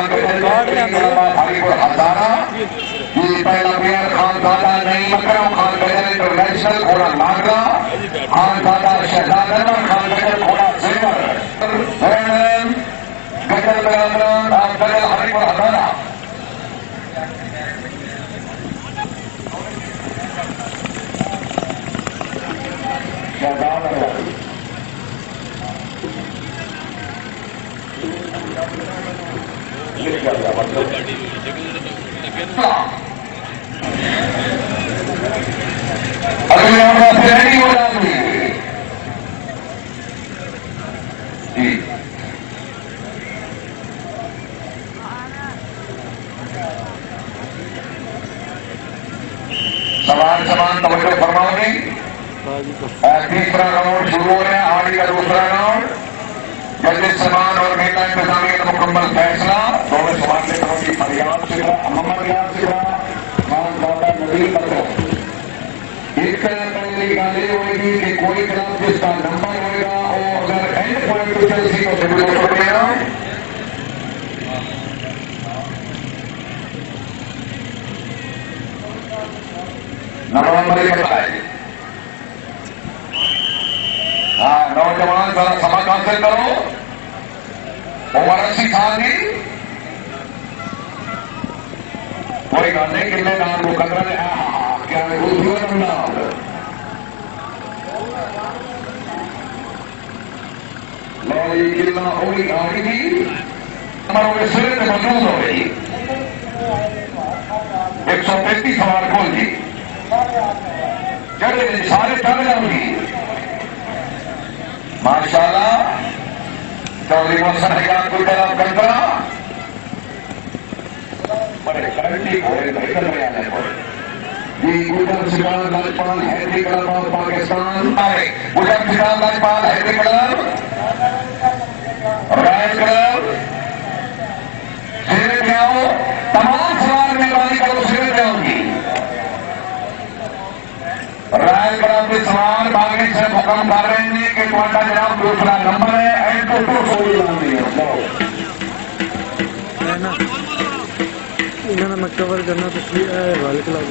खान हरीपुर हजारा। ये पहला प्लेयर खान दादा नईम अकरम खान गजर इंटरनेशनल घोड़ा नागरा खान दादा शहजाद अहमद खान गजर घोड़ा जेवर गजल गजल हरीपुर हजारा। अगले राउंड से रेडी हो जाएंगे जी। समान तवज्जो फरमाओगे। तीसरा राउंड शुरू हो रहा है। आगे का दूसरा राउंड जल्दी समान और मेला इंतजामिया का मुकम्मल फैसला। दोनों समाज के कमेटी फरियाद से मोहम्मद रियाज से खान दादा नदीम अकरम। एक पहली गाली होगी कि कोई क्लब जिसका नंबर होगा और अगर एंड पॉइंट पर चलती तो डेब्यूट हो गया। नवंबर हाँ नौजवान जरा सबक हासिल करो। उम्र 80 साल की कोई गल नहीं कितने नाम को कदर क्या लो ये कितना होगी गाड़ी थी हमारे सिरे से मौजूद हो गई। 135 सवार खोल दी चढ़े सारे चढ़ जाऊंगी माशाल्लाह। चौधरी मोहसन हजाम की तरफ कंकरा बड़े करंटी घोड़े निकल रहे हैं जी। गुजर सिकाल लाजपाल हैदरी क्लब ऑफ पाकिस्तान गुजर सिकाल Lajpal Hydari club royal club सिरे पे आओ। तमाम सवाल मेहरबानी करो सिरे पे आओगी। रॉयल क्लब के सवाल भागने से हुक्म कर रहे हैं कि तुम्हारा जनाब दूसरा नंबर है एंड तो सोई लानी है इन्होंने मैं कवर करना तो रॉयल क्लब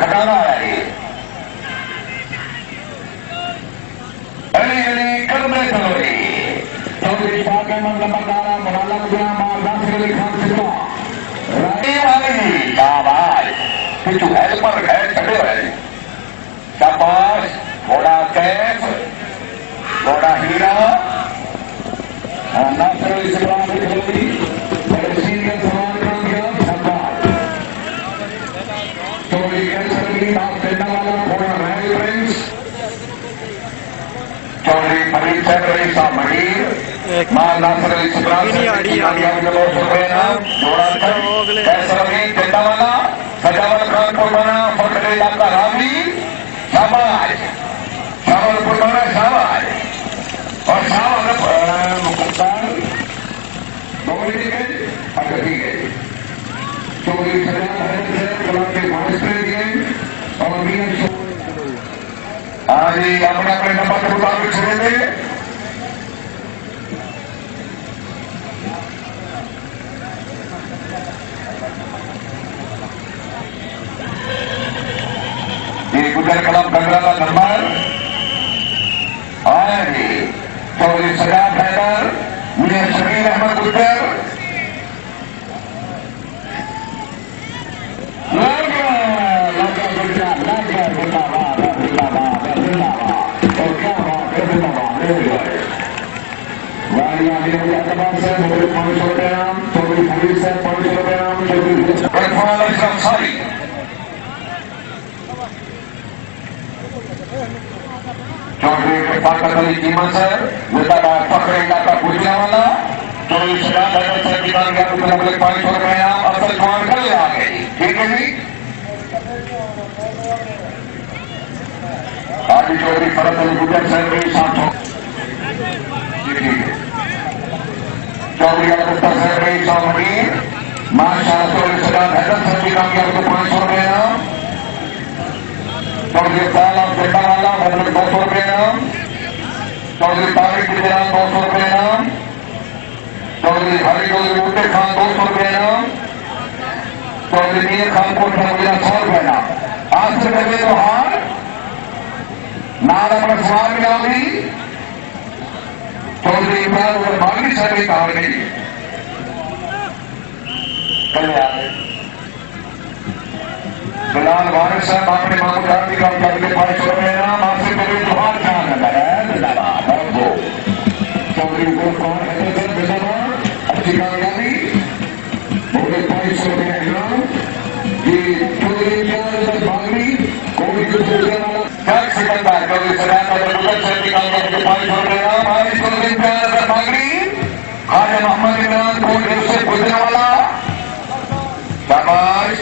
खटाना है करने चलो चौधरी साहब अहमद नंबरदारा मौलाना गुलाम नासिर अली खान सिद्धा कुछ हेल्पर है चढ़े रहे शाबाश। घोड़ा कैफ घोड़ा हीरा नासिर अली सिद्धांत खिलौनी बड़े सीनियर सवाल कर दिया शाबाश। चौधरी कैसर नाम देने वाला घोड़ा रॉयल प्रिंस चौधरी फरीद साहब रईसा महीर मां नासिर अली सिद्धांत कैसर अली जंडा वाला सजावल खान को बना फकरे इलाका रावी शाबाश। शावलपुर बना शाबाश और शावल मुकद्दर दोगली के अगली के चौधरी सजावल के मास्टर दिए और हाँ जी अपने अपने नंबर के मुताबिक छोड़ेंगे। ये गुजर कलम गंगरा का नंबर आएंगे चौधरी सजाद हैदर मियां शबीर अहमद गुजर चौधरी पुलिस है 500 रुपये नाम चौधरी इरफान अशरफ सारी चौधरी इरफान अली कीमत है जिसका फखरे का गुजरा वाला चौधरी सिद्धार्थ अगर से किसान का मुकाबले 500 रुपये नाम असल जवान कर ले आगे ठीक है जी आदि चौधरी फरत अली गुजर साहब के साथ चौधरी अब्दुल साहब के साथ माशाअल्लाह चौधरी सिद्धार्थ हैदर साहब की कामयाब को 500 रुपये नाम चौधरी सालाब बेटा वाला मतलब 200 रुपये नाम चौधरी तारिक गुजरात 200 रुपये नाम चौधरी हरी चौधरी मुद्दे खान 200 रुपये नाम चौधरी मीर खान कोट 100 रुपये नाम आज से पहले तो हार नाम अपना सवाल मिला भी चौधरी इमरान और बागरी साहब की हार गई कल्याण फिलहाल वारिस साहब अपने मामू गांधी का करके 500 रुपये नाम आपसे पहले जोहार खान नजर है चौधरी को कौन है अच्छी कामयाबी बोले 500 रुपये नाम ये चौधरी बागरी कोविड टैक्स करता है चौधरी सराय की कामयाबी 500 रुपये नाम आज चौधरी बागरी खाजा मोहम्मद इमरान कोविड से गुजरने वाला शाबाश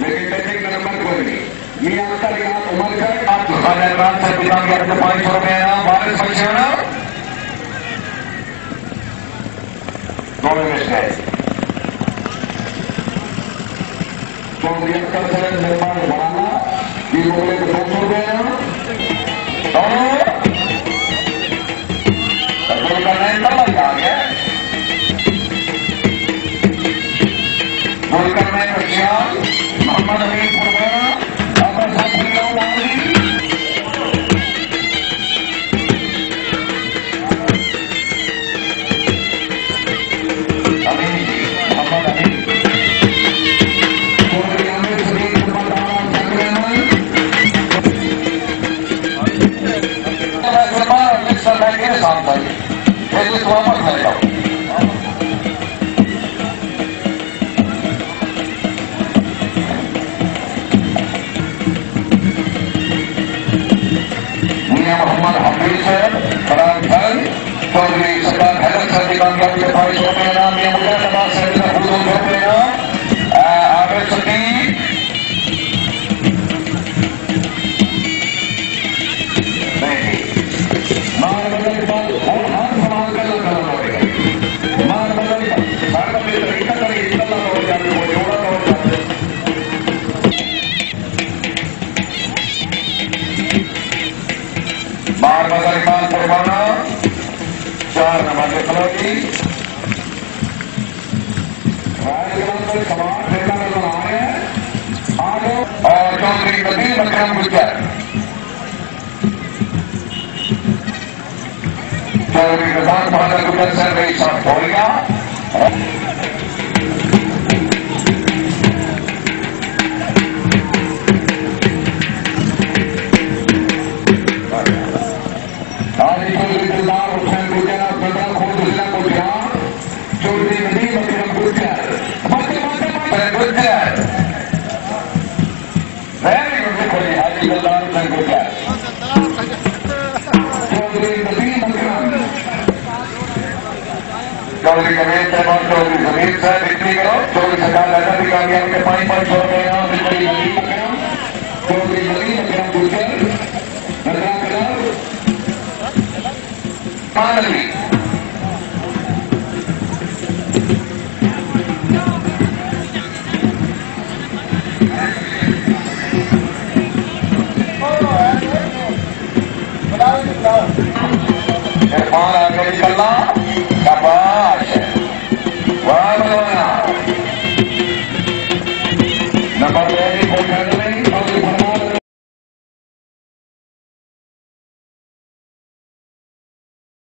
लेकिन बेसिक नंबर कोई नहीं ये आपका आप उम्र कर आप खाजा इमरान से पिता के अपने 500 रुपये नाम वारिस बख्शियाना दोनों में से चौधरी अख्तर से निर्माण बनाना ये बोले तो 200 रुपये नाम दोनों आ गया बोलकर मैं बख्शियान मोहम्मद अमीर पुरवाना अबर साहब वापस ले जाओ मियां मोहम्मद हफीज फराज खान चौधरी सरदार हैदर साहब की कामयाबी के 500 रुपये नाम मियां मुजाहिद से 200 रुपये नाम आगे सकी बार बार इमाम कुर्बाना 4 नंबर के खिलाड़ी समान बेटा नजर आ रहे हैं आगे और चौधरी नदीम अकरम गुजर चौधरी रजाक बहादुर गुजर सर गई साथ बोलिया चौधरी कबीर साहब चौधरी जमीर साहब बिक्री करो चौधरी सरकार दादा की कामयाबी के 500 रुपये नाम चौधरी नदीम अकरम गुजर मानवी इरफान आगे निकलना